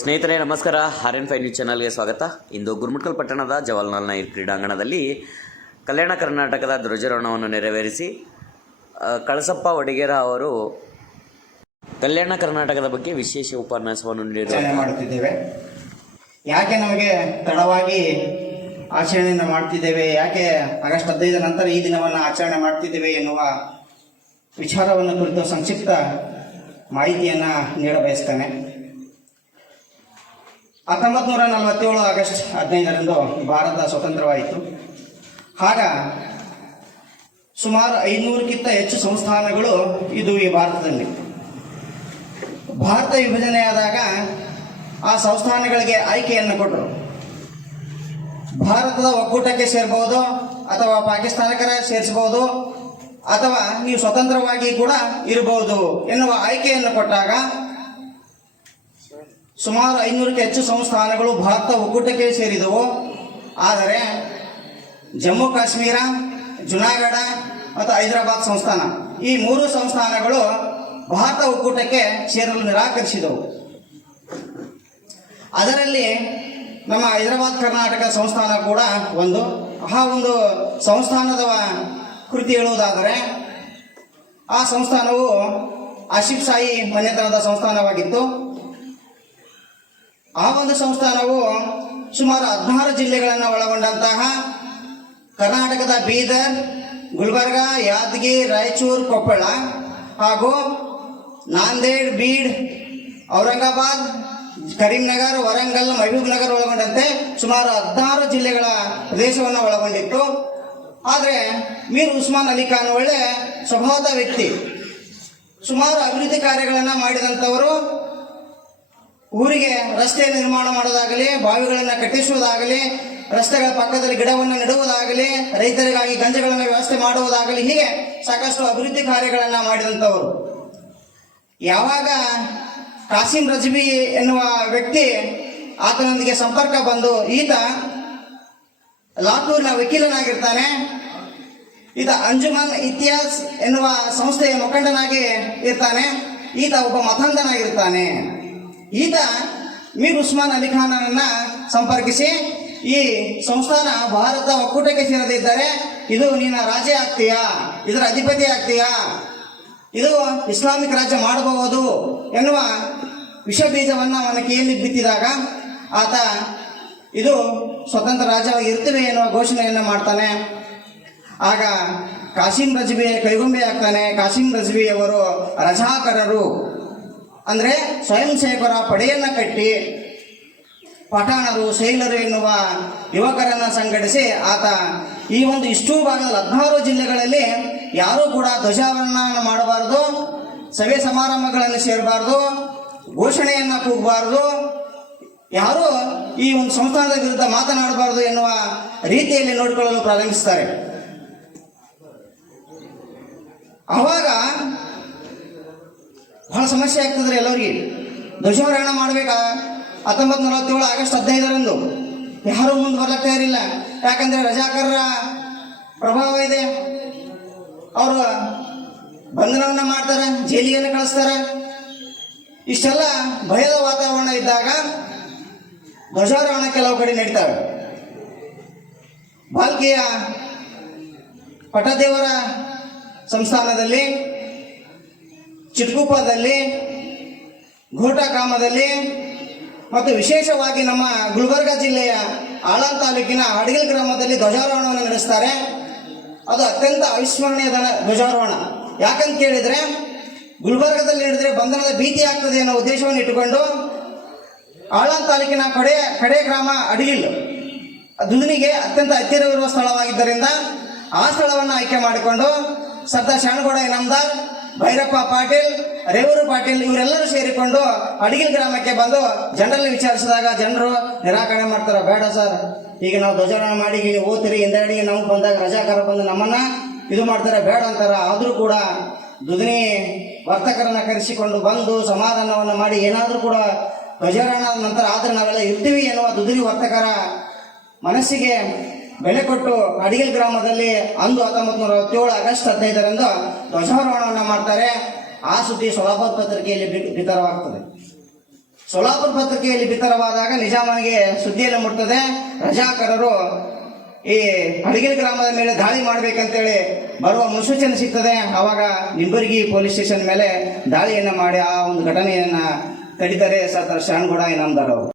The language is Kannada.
ಸ್ನೇಹಿತರೆ, ನಮಸ್ಕಾರ. ಆರ್ ಎನ್ ಫೈ ನ್ಯೂಸ್ ಚಾನಲ್ಗೆ ಸ್ವಾಗತ. ಇಂದು ಗುರುಮುಟ್ಕಲ್ ಪಟ್ಟಣದ ಜವಾಹರ್ಲಾಲ್ ನೆಹರು ಕ್ರೀಡಾಂಗಣದಲ್ಲಿ ಕಲ್ಯಾಣ ಕರ್ನಾಟಕದ ಧ್ವಜಾರೋಹಣವನ್ನು ನೆರವೇರಿಸಿ ಕಳಸಪ್ಪ ಒಡಿಗೇರ ಅವರು ಕಲ್ಯಾಣ ಕರ್ನಾಟಕದ ಬಗ್ಗೆ ವಿಶೇಷ ಉಪನ್ಯಾಸವನ್ನು ನೀಡಿದರು. ಆಚರಣೆ ಮಾಡುತ್ತಿದ್ದೇವೆ. ಯಾಕೆ ನಮಗೆ ತಡವಾಗಿ ಆಚರಣೆಯನ್ನು ಮಾಡ್ತಿದ್ದೇವೆ? ಯಾಕೆ ಆಗಸ್ಟ್ ಹದಿನೈದರ ನಂತರ ಈ ದಿನವನ್ನು ಆಚರಣೆ ಮಾಡ್ತಿದ್ದೇವೆ ಎನ್ನುವ ವಿಚಾರವನ್ನು ಕುರಿತು ಸಂಕ್ಷಿಪ್ತ ಮಾಹಿತಿಯನ್ನು ನೀಡಬಯಸ್ತೇನೆ. ಹತ್ತೊಂಬತ್ತು ನೂರ ನಲವತ್ತೇಳು ಆಗಸ್ಟ್ ಹದಿನೈದರಂದು ಭಾರತ ಸ್ವತಂತ್ರವಾಯಿತು. ಆಗ ಸುಮಾರು ಐನೂರಕ್ಕಿಂತ ಹೆಚ್ಚು ಸಂಸ್ಥಾನಗಳು ಇದು ಈ ಭಾರತದಲ್ಲಿ. ಭಾರತ ವಿಭಜನೆಯಾದಾಗ ಆ ಸಂಸ್ಥಾನಗಳಿಗೆ ಆಯ್ಕೆಯನ್ನು ಕೊಟ್ಟರು. ಭಾರತದ ಒಕ್ಕೂಟಕ್ಕೆ ಸೇರ್ಬೋದು ಅಥವಾ ಪಾಕಿಸ್ತಾನಕರ ಸೇರಿಸಬಹುದು ಅಥವಾ ನೀವು ಸ್ವತಂತ್ರವಾಗಿ ಕೂಡ ಇರಬಹುದು ಎನ್ನುವ ಆಯ್ಕೆಯನ್ನು ಕೊಟ್ಟಾಗ ಸುಮಾರು ಐನೂರಕ್ಕೆ ಹೆಚ್ಚು ಸಂಸ್ಥಾನಗಳು ಭಾರತ ಒಕ್ಕೂಟಕ್ಕೆ ಸೇರಿದವು. ಆದರೆ ಜಮ್ಮು, ಕಾಶ್ಮೀರ, ಜುನಾಗಢ ಮತ್ತು ಹೈದರಾಬಾದ್ ಸಂಸ್ಥಾನ ಈ ಮೂರು ಸಂಸ್ಥಾನಗಳು ಭಾರತ ಒಕ್ಕೂಟಕ್ಕೆ ಸೇರಲು ನಿರಾಕರಿಸಿದವು. ಅದರಲ್ಲಿ ನಮ್ಮ ಹೈದರಾಬಾದ್ ಕರ್ನಾಟಕ ಸಂಸ್ಥಾನ ಕೂಡ ಒಂದು. ಆ ಒಂದು ಸಂಸ್ಥಾನದ ಕೃತಿ ಹೇಳುವುದಾದರೆ ಆ ಸಂಸ್ಥಾನವು ಆಶಿಫ್ ಸಾಯಿ ಮನೆತನದ ಸಂಸ್ಥಾನವಾಗಿತ್ತು. ಆ ಒಂದು ಸಂಸ್ಥಾನವು ಸುಮಾರು ಹದಿನಾರು ಜಿಲ್ಲೆಗಳನ್ನು ಒಳಗೊಂಡಂತಹ ಕರ್ನಾಟಕದ ಬೀದರ್, ಗುಲ್ಬರ್ಗ, ಯಾದಗಿರಿ, ರಾಯಚೂರು, ಕೊಪ್ಪಳ ಹಾಗೂ ನಾಂದೇಡ್, ಬೀಡ್, ಔರಂಗಾಬಾದ್, ಕರೀಂನಗರ್, ವರಂಗಲ್ ಮಹಬೂಬ್ ನಗರ್ ಒಳಗೊಂಡಂತೆ ಸುಮಾರು ಹದಿನಾರು ಜಿಲ್ಲೆಗಳ ಪ್ರದೇಶವನ್ನು ಒಳಗೊಂಡಿತ್ತು. ಆದರೆ ಮೀರ್ ಉಸ್ಮಾನ್ ಅಲಿ ಖಾನ್ ಒಳ್ಳೆ ಸ್ವಭಾವದ ವ್ಯಕ್ತಿ. ಸುಮಾರು ಅಭಿವೃದ್ಧಿ ಕಾರ್ಯಗಳನ್ನು ಮಾಡಿದಂಥವರು ಊರಿಗೆ ರಸ್ತೆ ನಿರ್ಮಾಣ ಮಾಡೋದಾಗಲಿ, ಬಾವಿಗಳನ್ನು ಕಟ್ಟಿಸುವುದಾಗಲಿ, ರಸ್ತೆಗಳ ಪಕ್ಕದಲ್ಲಿ ಗಿಡವನ್ನು ನೆಡುವುದಾಗಲಿ, ರೈತರಿಗಾಗಿ ಗಂಜಗಳನ್ನು ವ್ಯವಸ್ಥೆ ಮಾಡುವುದಾಗಲಿ, ಹೀಗೆ ಸಾಕಷ್ಟು ಅಭಿವೃದ್ಧಿ ಕಾರ್ಯಗಳನ್ನು ಮಾಡಿದಂಥವರು. ಯಾವಾಗ ಕಾಸಿಂ ರಜ್ಬಿ ಎನ್ನುವ ವ್ಯಕ್ತಿ ಆತನೊಂದಿಗೆ ಸಂಪರ್ಕ ಬಂದು, ಈತ ಲಾತೂರ್ನ ವಕೀಲನಾಗಿರ್ತಾನೆ. ಈತ ಅಂಜುಮನ್ ಇತಿಹಾಸ್ ಎನ್ನುವ ಸಂಸ್ಥೆಯ ಮುಖಂಡನಾಗಿ ಇರ್ತಾನೆ. ಈತ ಒಬ್ಬ ಮತಂಧನಾಗಿರ್ತಾನೆ ಈತ ಮೀರ್ ಉಸ್ಮಾನ್ ಅಲಿ ಖಾನನನ್ನ ಸಂಪರ್ಕಿಸಿ ಈ ಸಂಸ್ಥಾನ ಭಾರತ ಒಕ್ಕೂಟಕ್ಕೆ ಸೇರದಿದ್ದರೆ ಇದು ನೀನ ರಾಜೇ ಆಗ್ತೀಯಾ? ಇದರ ಅಧಿಪತಿ ಆಗ್ತೀಯಾ? ಇದು ಇಸ್ಲಾಮಿಕ್ ರಾಜ್ಯ ಮಾಡಬಹುದು ಎನ್ನುವ ವಿಷ ಬೀಜವನ್ನು ಅವನ ಕೈಯಲ್ಲಿ ಬಿತ್ತಿದಾಗ ಆತ ಇದು ಸ್ವತಂತ್ರ ರಾಜ್ಯವಾಗಿ ಇರ್ತೇವೆ ಎನ್ನುವ ಘೋಷಣೆಯನ್ನು ಮಾಡ್ತಾನೆ. ಆಗ ಕಾಸಿಂ ರಜ್ಬಿ ಕೈಗೊಂಬೆ ಆಗ್ತಾನೆ. ಕಾಸಿಂ ರಜ್ಬಿ ಅವರು ರಜಾಕರರು. ಅಂದರೆ ಸ್ವಯಂ ಸೇವಕರ ಪಡೆಯನ್ನು ಕಟ್ಟಿ ಪಠಾಣರು, ಶೈಲರು ಎನ್ನುವ ಯುವಕರನ್ನು ಸಂಘಟಿಸಿ ಆತ ಈ ಒಂದು ಇಷ್ಟು ಭಾಗದಲ್ಲಿ ಹದಿನಾರು ಜಿಲ್ಲೆಗಳಲ್ಲಿ ಯಾರೂ ಕೂಡ ಧ್ವಜಾವರಣ ಮಾಡಬಾರದು, ಸಭೆ ಸಮಾರಂಭಗಳನ್ನು ಸೇರಬಾರ್ದು, ಘೋಷಣೆಯನ್ನು ಕೂಗಬಾರ್ದು, ಯಾರೂ ಈ ಒಂದು ಸಂಸ್ಥಾನದ ವಿರುದ್ಧ ಮಾತನಾಡಬಾರದು ಎನ್ನುವ ರೀತಿಯಲ್ಲಿ ನೋಡಿಕೊಳ್ಳಲು ಪ್ರಾರಂಭಿಸ್ತಾರೆ. ಆವಾಗ ಬಹಳ ಸಮಸ್ಯೆ ಆಗ್ತದ್ರಿ ಎಲ್ಲರಿಗೆ. ಧ್ವಜಾರೋಹಣ ಮಾಡ್ಬೇಕಾ? ಹತ್ತೊಂಬತ್ತು ನಲವತ್ತೇಳು ಆಗಸ್ಟ್ ಹದಿನೈದರಂದು. ಯಾರೂ ಮುಂದೆ ಬರ್ಲಕ್ಕೆ ತಯಾರಿಲ್ಲ. ಯಾಕಂದ್ರೆ ರಜಾಕರರ ಪ್ರಭಾವ ಇದೆ. ಅವರು ಬಂಧನವನ್ನ ಮಾಡ್ತಾರೆ, ಜೈಲಿಗೆಲ್ಲ ಕಳಿಸ್ತಾರೆ. ಇಷ್ಟೆಲ್ಲ ಭಯದ ವಾತಾವರಣ ಇದ್ದಾಗ ಧ್ವಜಾರೋಹಣ ಕೆಲವು ಕಡೆ ನಡೀತಾವೆ. ಬಾಲ್ಕಿಯ ಪಟದೇವರ ಸಂಸ್ಥಾನದಲ್ಲಿ ಚಿಟ್ಕುಪ್ಪದಲ್ಲಿ ಘೋಟ ಗ್ರಾಮದಲ್ಲಿ ಮತ್ತು ವಿಶೇಷವಾಗಿ ನಮ್ಮ ಗುಲ್ಬರ್ಗ ಜಿಲ್ಲೆಯ ಆಳಂದ್ ತಾಲೂಕಿನ ಅಡಗಿಲ್ ಗ್ರಾಮದಲ್ಲಿ ಧ್ವಜಾರೋಹಣವನ್ನು ನಡೆಸ್ತಾರೆ. ಅದು ಅತ್ಯಂತ ಅವಿಸ್ಮರಣೀಯ ಧ್ವಜಾರೋಹಣ. ಯಾಕಂತ ಕೇಳಿದರೆ, ಗುಲ್ಬರ್ಗದಲ್ಲಿ ನಡೆದರೆ ಬಂಧನದ ಭೀತಿ ಆಗ್ತದೆ ಅನ್ನೋ ಉದ್ದೇಶವನ್ನು ಇಟ್ಟುಕೊಂಡು ಆಳಂದ್ ತಾಲೂಕಿನ ಕಡೆ ಕಡೆ ಗ್ರಾಮ ಅಡಗಿಲ್, ದುಂದಿನಿಗೆ ಅತ್ಯಂತ ಹತ್ತಿರವಿರುವ ಸ್ಥಳವಾಗಿದ್ದರಿಂದ ಆ ಸ್ಥಳವನ್ನು ಆಯ್ಕೆ ಮಾಡಿಕೊಂಡು ಸರ್ದಾರ್ ಶಾಣಗೌಡ ಇನಾಮದಾರ್ ಭೈರಪ್ಪ ಪಾಟೀಲ್, ರೇವೂರು ಪಾಟೀಲ್ ಇವರೆಲ್ಲರೂ ಸೇರಿಕೊಂಡು ಅಡಿಗಿಲ್ ಗ್ರಾಮಕ್ಕೆ ಬಂದು ಜನರಲ್ಲಿ ವಿಚಾರಿಸಿದಾಗ ಜನರು ನಿರಾಕರಣೆ ಮಾಡ್ತಾರೆ. ಬೇಡ ಸರ್, ಈಗ ನಾವು ಧ್ವಜಾರೋಹಣ ಮಾಡಿ ಓದ್ತೀರಿ ಹಿಂದಡಿಗೆ ನಮ್ಗೆ ಬಂದಾಗ ರಜಾಕಾರ ಬಂದು ನಮ್ಮನ್ನ ಇದು ಮಾಡ್ತಾರೆ. ಬೇಡ ಅಂತಾರ. ಆದರೂ ಕೂಡ ದುದಿನಿ ವರ್ತಕರನ್ನ ಕರೆಸಿಕೊಂಡು ಬಂದು ಸಮಾಧಾನವನ್ನು ಮಾಡಿ, ಏನಾದರೂ ಕೂಡ ಧ್ವಜಾರೋಹಣ ನಂತರ ಆದರೆ ನಾವೆಲ್ಲ ಇರ್ತೀವಿ ಎನ್ನುವ ದುದಿನಿ ವರ್ತಕರ ಮನಸ್ಸಿಗೆ ಬೆಲೆ ಕೊಟ್ಟು ಅಡಿಗೆಲ್ ಗ್ರಾಮದಲ್ಲಿ ಅಂದು ಹತ್ತೊಂಬತ್ತು ನೂರ ಅರವತ್ತೇಳು ಆಗಸ್ಟ್ ಹದಿನೈದರಂದು ಧ್ವಜಾರೋಹಣವನ್ನು ಮಾಡ್ತಾರೆ. ಆ ಸುದ್ದಿ ಸೊಲಾಪುರ ಪತ್ರಿಕೆಯಲ್ಲಿ ಬಿತ್ತರವಾಗ್ತದೆ. ಸೊಲಾಪುರ ಪತ್ರಿಕೆಯಲ್ಲಿ ಬಿತ್ತರವಾದಾಗ ನಿಜಾಮನಿಗೆ ಸುದ್ದಿಯನ್ನು ಮುಟ್ತದೆ. ರಜಾಕರರು ಈ ಅಡಿಗಲ್ ಗ್ರಾಮದ ಮೇಲೆ ದಾಳಿ ಮಾಡ್ಬೇಕಂತೇಳಿ ಬರುವ ಮುನ್ಸೂಚನೆ ಸಿಗ್ತದೆ. ಆವಾಗ ನಿಂಬರ್ಗಿ ಪೊಲೀಸ್ ಸ್ಟೇಷನ್ ಮೇಲೆ ದಾಳಿಯನ್ನು ಮಾಡಿ ಆ ಒಂದು ಘಟನೆಯನ್ನ ಕಡಿತಾರೆ ಸರ್ದಾರ್ ಶರಣಗೌಡ ಇನಾಮದಾರ್